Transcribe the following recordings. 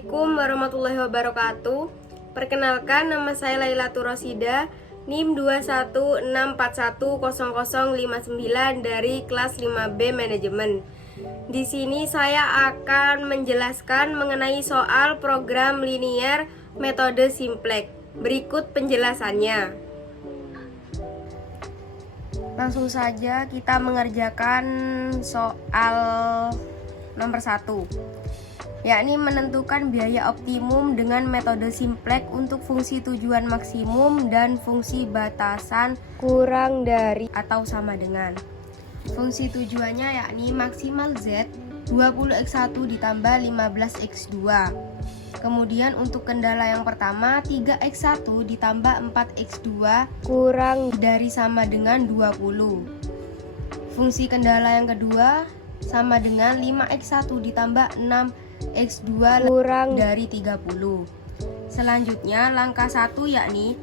Assalamualaikum warahmatullahi wabarakatuh. Perkenalkan, nama saya Lailatul Rosida, NIM 216410059 dari kelas 5B Manajemen. Di sini saya akan menjelaskan mengenai soal program linier metode Simplex. Berikut penjelasannya. Langsung saja kita mengerjakan soal nomor 1, yakni menentukan biaya optimum dengan metode Simplex untuk fungsi tujuan maksimum dan fungsi batasan kurang dari atau sama dengan. Fungsi tujuannya yakni maksimal Z 20x1 ditambah 15x2. Kemudian untuk kendala yang pertama 3x1 ditambah 4x2 kurang dari sama dengan 20. Fungsi kendala yang kedua sama dengan 5x1 ditambah 6x2 kurang dari 30. Selanjutnya langkah 1 yakni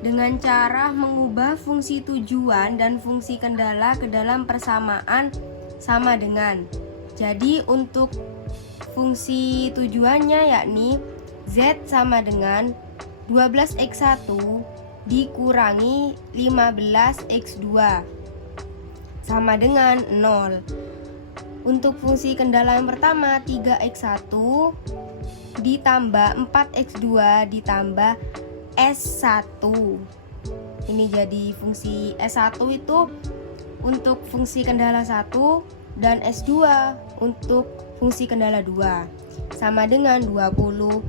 dengan cara mengubah fungsi tujuan dan fungsi kendala ke dalam persamaan sama dengan. Jadi untuk fungsi tujuannya yakni Z sama dengan 12x1 dikurangi 15x2 sama dengan 0. Untuk fungsi kendala yang pertama 3x1 ditambah 4x2 ditambah S1. Ini jadi fungsi S1 itu untuk fungsi kendala 1 dan S2 untuk fungsi kendala 2 sama dengan 20.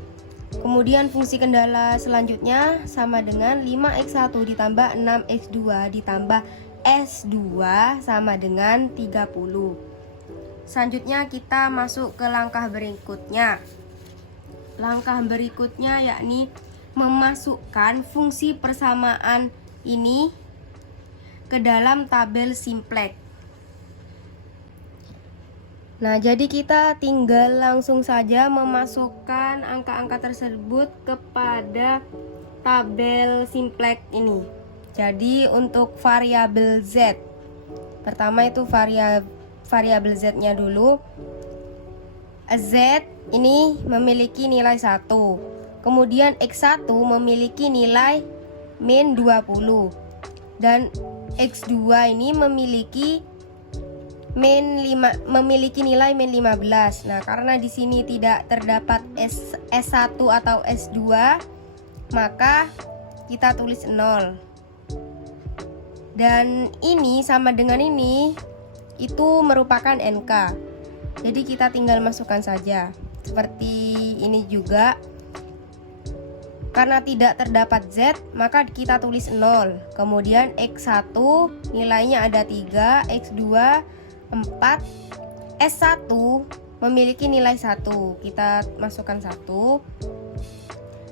Kemudian fungsi kendala selanjutnya sama dengan 5x1 ditambah 6x2 ditambah S2 sama dengan 30. Selanjutnya kita masuk ke langkah berikutnya. Langkah berikutnya yakni memasukkan fungsi persamaan ini ke dalam tabel Simplex. Nah, jadi kita tinggal langsung saja memasukkan angka-angka tersebut kepada tabel Simplex ini. Jadi untuk variabel Z, pertama itu variabel Z-nya dulu. Z ini memiliki nilai 1. Kemudian X1 memiliki nilai min 20. Dan X2 ini memiliki nilai min 15. Nah, karena di sini tidak terdapat S1 atau S2, maka kita tulis 0. Dan ini sama dengan ini itu merupakan NK. Jadi kita tinggal masukkan saja. Seperti ini juga. Karena tidak terdapat Z, maka kita tulis 0. Kemudian X1 nilainya ada 3, X2 4, S1 memiliki nilai 1. Kita masukkan 1.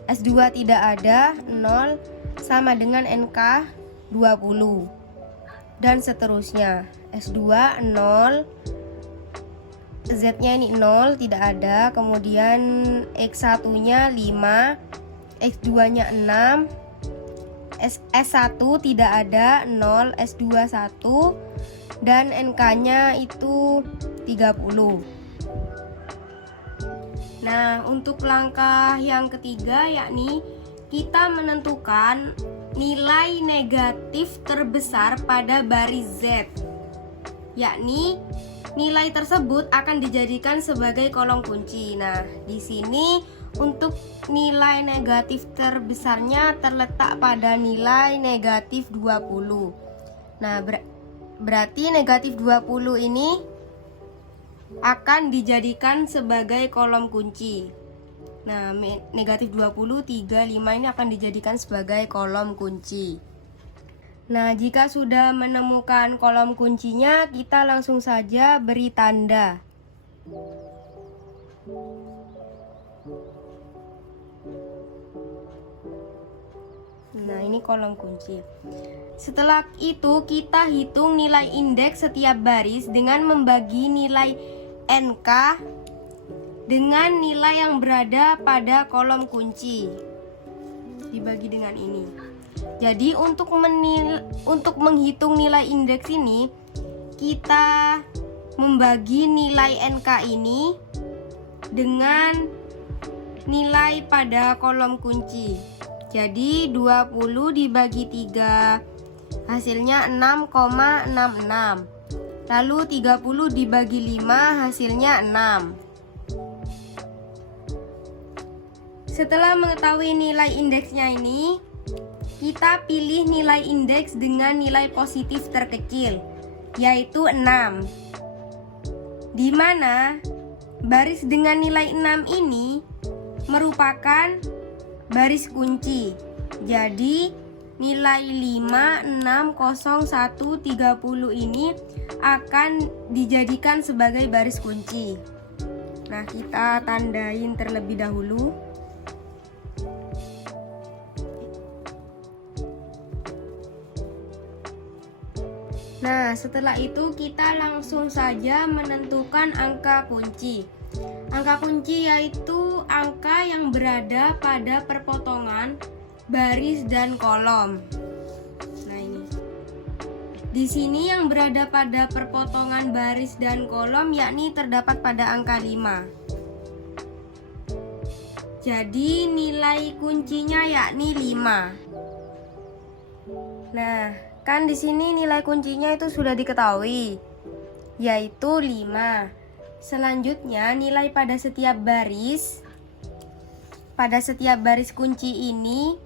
S2 tidak ada, 0 sama dengan NK 20. Dan seterusnya. S2 0, Z-nya ini 0 tidak ada. Kemudian X1-nya 5, X2-nya 6, S1 tidak ada, 0, S2 1, dan NK-nya itu 30. Nah, untuk langkah yang ketiga yakni kita menentukan nilai negatif terbesar pada baris Z. Yakni nilai tersebut akan dijadikan sebagai kolom kunci. Nah, di sini untuk nilai negatif terbesarnya terletak pada nilai negatif 20. Nah, berarti negatif 20 ini akan dijadikan sebagai kolom kunci. Nah, negatif 20, 3, 5 ini akan dijadikan sebagai kolom kunci. Nah, jika sudah menemukan kolom kuncinya, kita langsung saja beri tanda. Nah, ini kolom kunci. Setelah itu kita hitung nilai indeks setiap baris dengan membagi nilai NK dengan nilai yang berada pada kolom kunci. Dibagi dengan ini. Jadi untuk menghitung nilai indeks ini, kita membagi nilai NK ini dengan nilai pada kolom kunci. Jadi 20 dibagi 3 hasilnya 6,66. Lalu 30 dibagi 5 hasilnya 6. Setelah mengetahui nilai indeksnya ini, kita pilih nilai indeks dengan nilai positif terkecil, yaitu 6. Di mana baris dengan nilai 6 ini merupakan baris kunci. Jadi nilai 5, 6, 0, 1, 30 ini akan dijadikan sebagai baris kunci. Nah, kita tandain terlebih dahulu. Nah, setelah itu kita langsung saja menentukan angka kunci. Angka kunci yaitu angka yang berada pada perpotongan baris dan kolom. Nah, ini. Di sini yang berada pada perpotongan baris dan kolom yakni terdapat pada angka 5. Jadi nilai kuncinya yakni 5. Nah, kan di sini nilai kuncinya itu sudah diketahui, yaitu 5. Selanjutnya nilai pada setiap baris kunci ini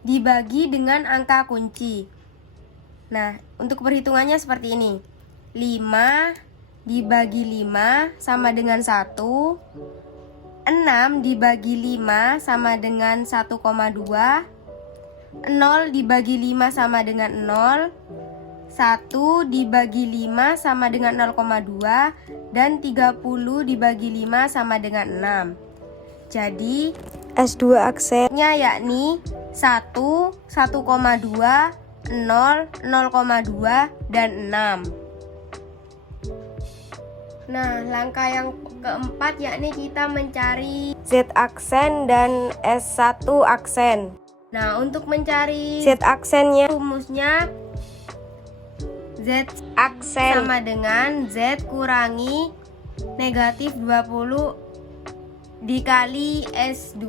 dibagi dengan angka kunci. Nah, untuk perhitungannya seperti ini. 5 dibagi 5 sama dengan 1. 6 dibagi 5 sama dengan 1,2. 0 dibagi 5 sama dengan 0. 1 dibagi 5 sama dengan 0,2. Dan 30 dibagi 5 sama dengan 6. Jadi S2 aksennya yakni 1, 1,2, 0, 0,2, dan 6. Nah, langkah yang keempat yakni kita mencari Z aksen dan S1 aksen. Nah, untuk mencari Z aksennya, rumusnya Z aksen sama dengan Z kurangi negatif 20 dikali S2.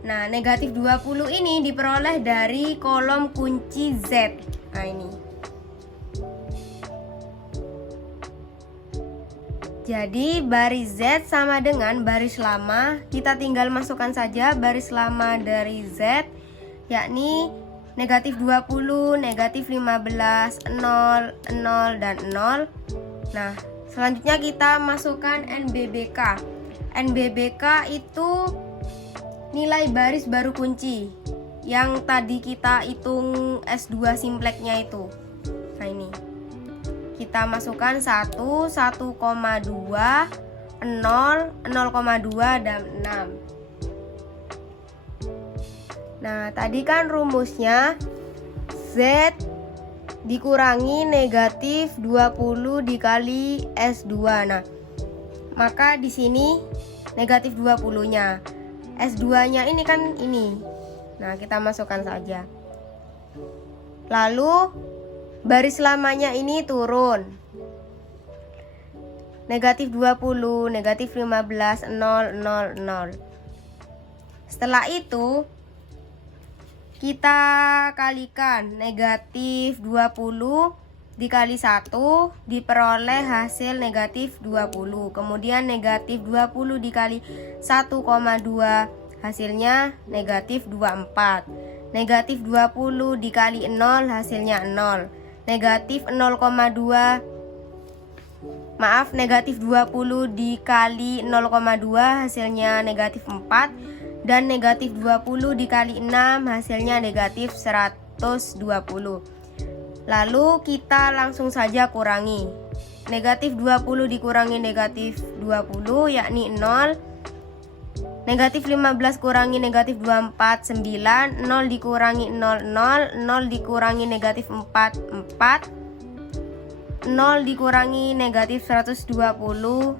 Nah, negatif 20 ini diperoleh dari kolom kunci Z. Nah, ini. Jadi baris Z sama dengan baris lama. Kita tinggal masukkan saja baris lama dari Z, yakni negatif 20, negatif 15, 0, 0, dan 0. Nah, selanjutnya kita masukkan NBBK. NBBK itu nilai baris baru kunci yang tadi kita hitung S2 simpleknya itu. Nah, ini kita masukkan 1, 1,2, 0, 0,2, dan 6. Nah, tadi kan rumusnya Z dikurangi negatif 20 dikali S2. Nah, maka di sini negatif 20-nya. S2-nya ini kan ini. Nah, kita masukkan saja. Lalu baris lamanya ini turun. Negatif 20, negatif 15, 0, 0, 0. Setelah itu kita kalikan negatif 20 dikali 1 diperoleh hasil negatif 20. Kemudian negatif 20 dikali 1,2 hasilnya negatif 24. Negatif 20 dikali 0 hasilnya 0. Negatif 0,2 negatif 20 dikali 0,2 hasilnya negatif 4. Dan negatif 20 dikali 6 hasilnya negatif 120. Lalu kita langsung saja kurangi. Negatif 20 dikurangi negatif 20 yakni 0. Negatif 15 kurangi negatif 24, 9. 0 dikurangi 0, 0. 0 dikurangi negatif 4, 4. 0 dikurangi negatif 120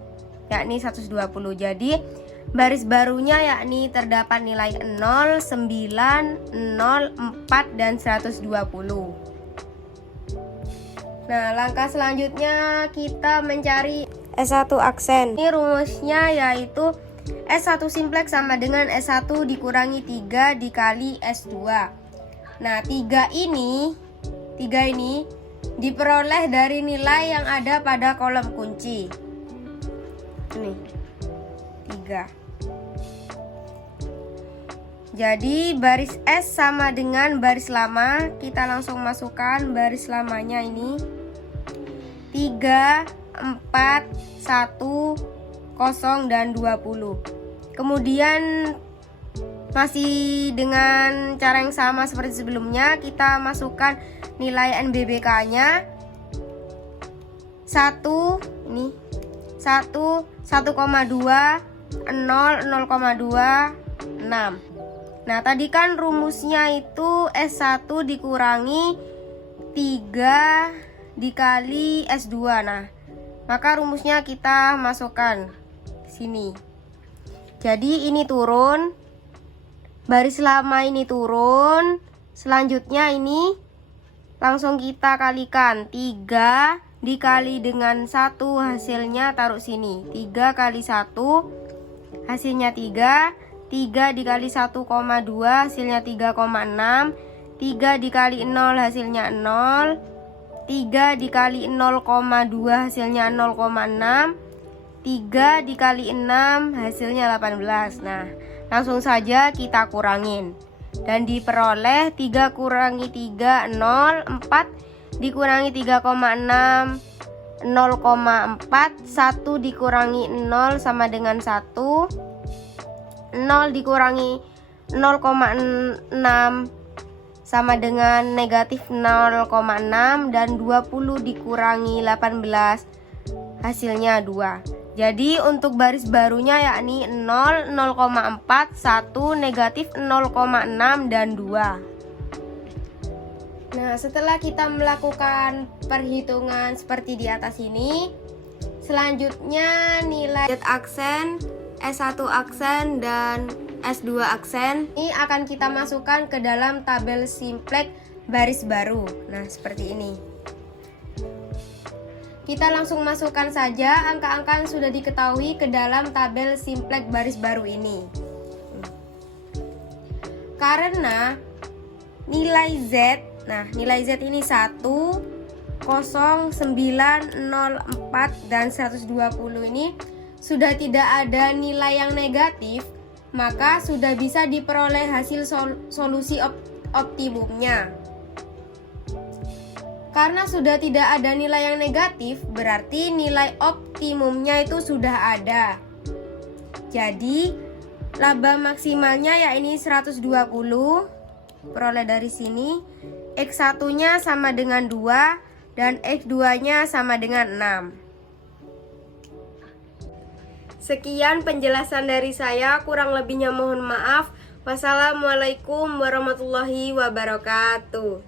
yakni 120. Jadi baris barunya yakni terdapat nilai 0, 9, 0, 4, dan 120. Nah, langkah selanjutnya kita mencari S1 aksen. Ini rumusnya yaitu S1 simplex sama dengan S1 dikurangi 3 dikali S2. Nah, 3 ini diperoleh dari nilai yang ada pada kolom kunci. Ini 3. Jadi baris S sama dengan baris lama. Kita langsung masukkan baris lamanya ini 3, 4, 1, 0, dan 20. Kemudian masih dengan cara yang sama seperti sebelumnya, kita masukkan nilai NBBK-nya 1, ini 1, 1,2, 0, 0,2, 6. Nah, tadi kan rumusnya itu S1 dikurangi 3 dikali S2. Nah, maka rumusnya kita masukkan sini. Jadi ini turun, baris lama ini turun. Selanjutnya ini langsung kita kalikan 3 dikali dengan 1, hasilnya taruh sini. 3 kali 1 hasilnya 3. 3 dikali 1,2 hasilnya 3,6. 3 dikali 0 hasilnya 0. 3 dikali 0,2 hasilnya 0,6. 3 dikali 6 hasilnya 18. Nah, langsung saja kita kurangin. Dan diperoleh 3 kurangi 3, 0. 4 dikurangi 3,6, 0,4. 1 dikurangi 0 sama dengan 1. 0 dikurangi 0,6 sama dengan negatif 0,6. Dan 20 dikurangi 18 hasilnya 2. Jadi untuk baris barunya yakni 0, 0,4, 1, negatif 0,6, dan 2. Nah, setelah kita melakukan perhitungan seperti di atas ini, selanjutnya nilai Z aksen, S1 aksen, dan S2 aksen ini akan kita masukkan ke dalam tabel simplex baris baru. Nah, seperti ini. Kita langsung masukkan saja angka-angka yang sudah diketahui ke dalam tabel simplex baris baru ini. Karena nilai Z, nah nilai Z ini 1, 0, 9, 0, 4, dan 120 ini sudah tidak ada nilai yang negatif, maka sudah bisa diperoleh hasil solusi optimumnya. Karena sudah tidak ada nilai yang negatif, berarti nilai optimumnya itu sudah ada. Jadi laba maksimalnya yakni 120, peroleh dari sini. X1-nya sama dengan 2 dan X2-nya sama dengan 6. Sekian penjelasan dari saya, kurang lebihnya mohon maaf. Wassalamualaikum warahmatullahi wabarakatuh.